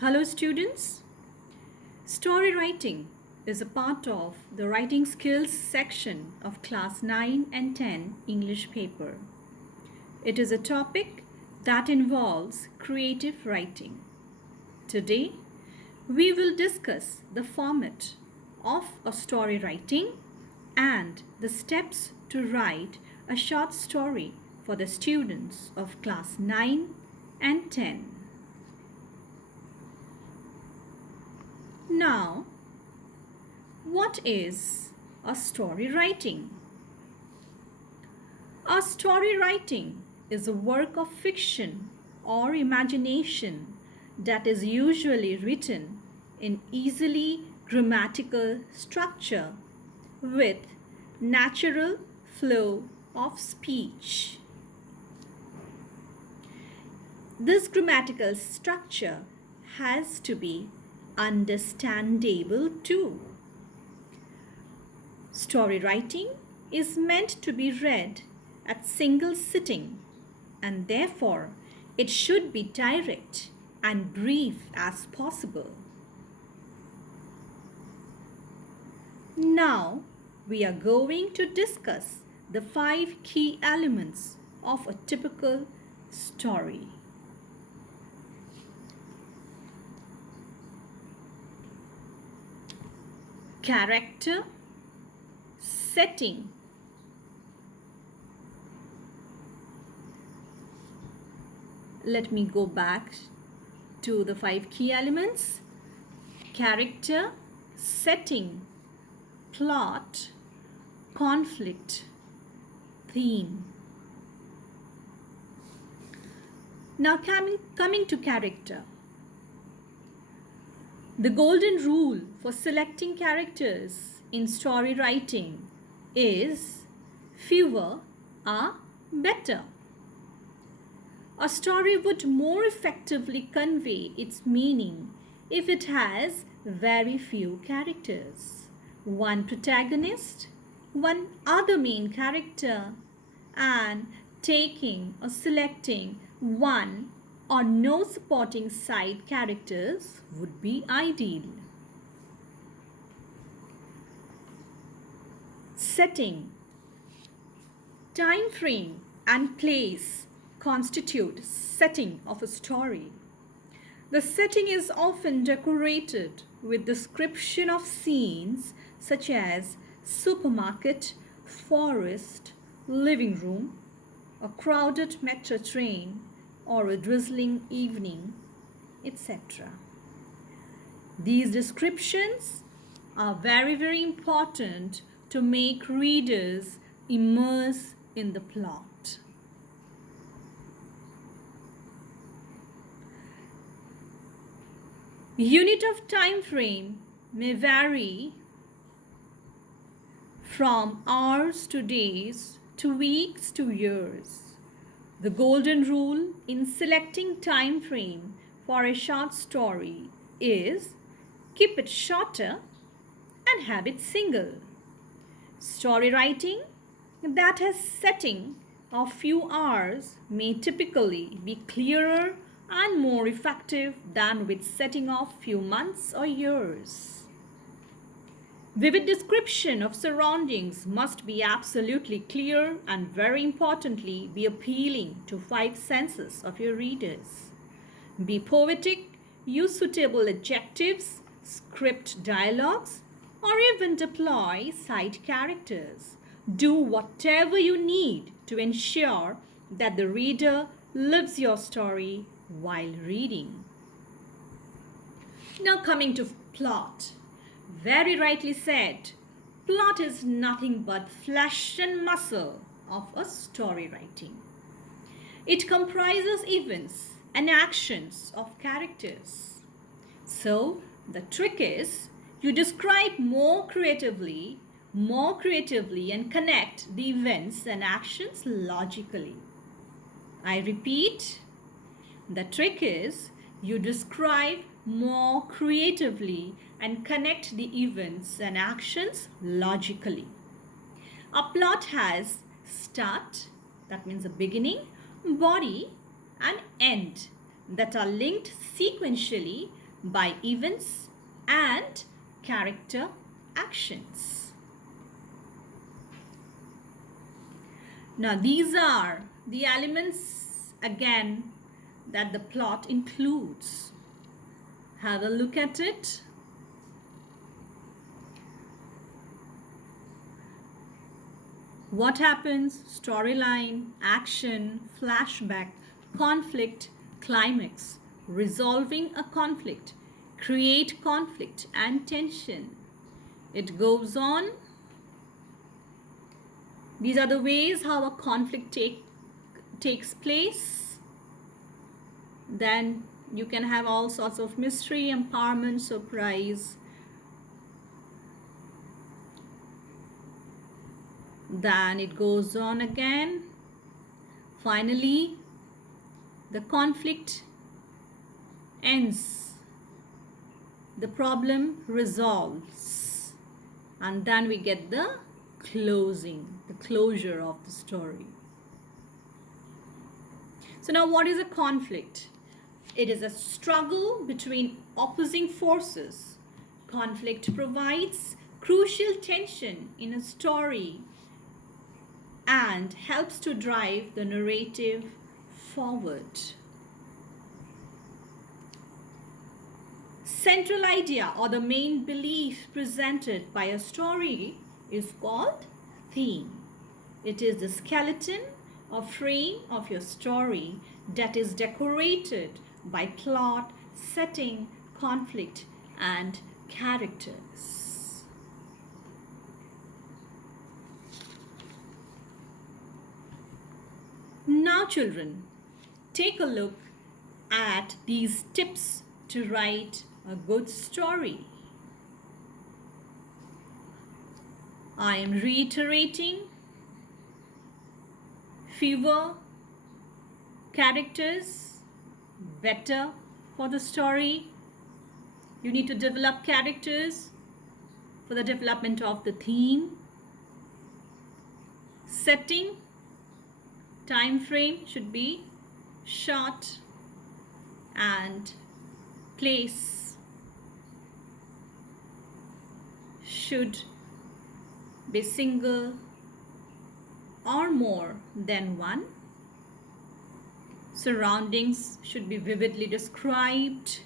Hello students. Story writing is a part of the writing skills section of class 9 and 10 English paper. It is a topic that involves creative writing. Today, we will discuss the format of a story writing and the steps to write a short story for the students of class 9 and 10. Now, what is a story writing? A story writing is a work of fiction or imagination that is usually written in easily grammatical structure with natural flow of speech. This grammatical structure has to be understandable too. Story writing is meant to be read at single sitting, and therefore it should be direct and brief as possible. Now we are going to discuss the 5 key elements of a typical story. Character, setting, let me go back to the 5 key elements: character, setting, plot, conflict, theme. Now coming to character. The golden rule for selecting characters in story writing is fewer are better. A story would more effectively convey its meaning if it has very few characters. One protagonist, one other main character, and taking or selecting one or no supporting side characters would be ideal. Setting, time frame and place constitute setting of a story. The setting is often decorated with description of scenes such as supermarket, forest, living room, a crowded metro train, or a drizzling evening, etc. These descriptions are very important to make readers immerse in the plot. Unit of time frame may vary from hours to days to weeks to years. The golden rule in selecting time frame for a short story is keep it shorter and have it single. Story writing that has setting of few hours may typically be clearer and more effective than with setting of few months or years. Vivid description of surroundings must be absolutely clear and, very importantly, be appealing to 5 senses of your readers. Be poetic, use suitable adjectives, script dialogues, or even deploy side characters. Do whatever you need to ensure that the reader lives your story while reading. Now coming to plot. Very rightly said, plot is nothing but flesh and muscle of a story writing. It comprises events and actions of characters. So the trick is you describe more creatively and connect the events and actions logically. I repeat, the trick is you describe more creatively and connect the events and actions logically. A plot has start, that means a beginning, body, and end that are linked sequentially by events and character actions. Now, these are the elements again that the plot includes. Have a look at it. What happens? Storyline, action, flashback, conflict, climax, resolving a conflict, create conflict and tension. It goes on. These are the ways how a conflict takes place. Then you can have all sorts of mystery, empowerment, surprise. Then it goes on again. Finally, the conflict ends. The problem resolves. And then we get the closing, the closure of the story. So now what is a conflict? It is a struggle between opposing forces. Conflict provides crucial tension in a story and helps to drive the narrative forward. Central idea or the main belief presented by a story is called theme. It is the skeleton or frame of your story that is decorated by plot, setting, conflict, and characters. Now, children, take a look at these tips to write a good story. I am reiterating fewer characters, better for the story. You need to develop characters for the development of the theme. Setting, time frame should be short, and place should be single or more than one. Surroundings should be vividly described.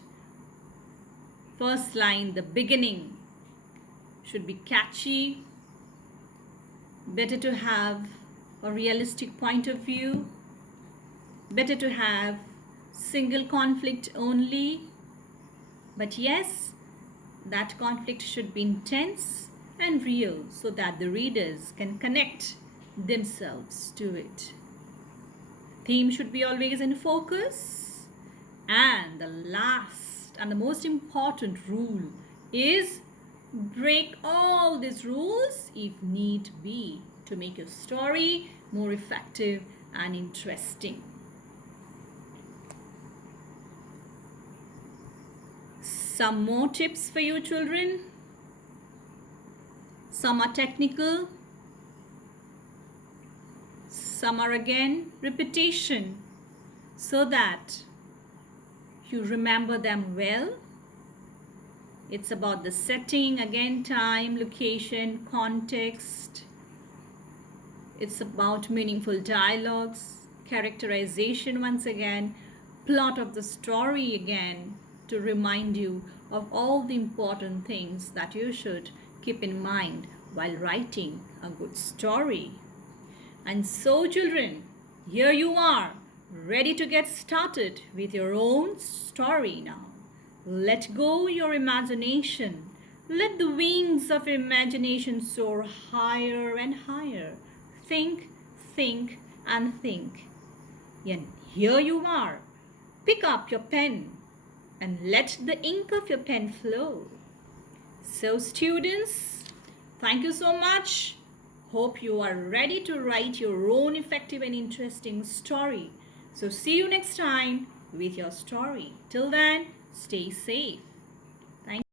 First line, the beginning, should be catchy. Better to have a realistic point of view. Better to have single conflict only. But yes, that conflict should be intense and real so that the readers can connect themselves to it. Theme should be always in focus. And the last and the most important rule is break all these rules if need be to make your story more effective and interesting. Some more tips for you children. Some are technical. Some are again repetition so that you remember them well. It's about the setting, again time, location, context. It's about meaningful dialogues, characterization once again, plot of the story again, to remind you of all the important things that you should keep in mind while writing a good story. And so children, here you are, ready to get started with your own story now. Let go your imagination. Let the wings of imagination soar higher and higher. Think, think, and think. And here you are. Pick up your pen and let the ink of your pen flow. So students, thank you so much. Hope you are ready to write your own effective and interesting story. So see you next time with your story. Till then, stay safe. Thank you.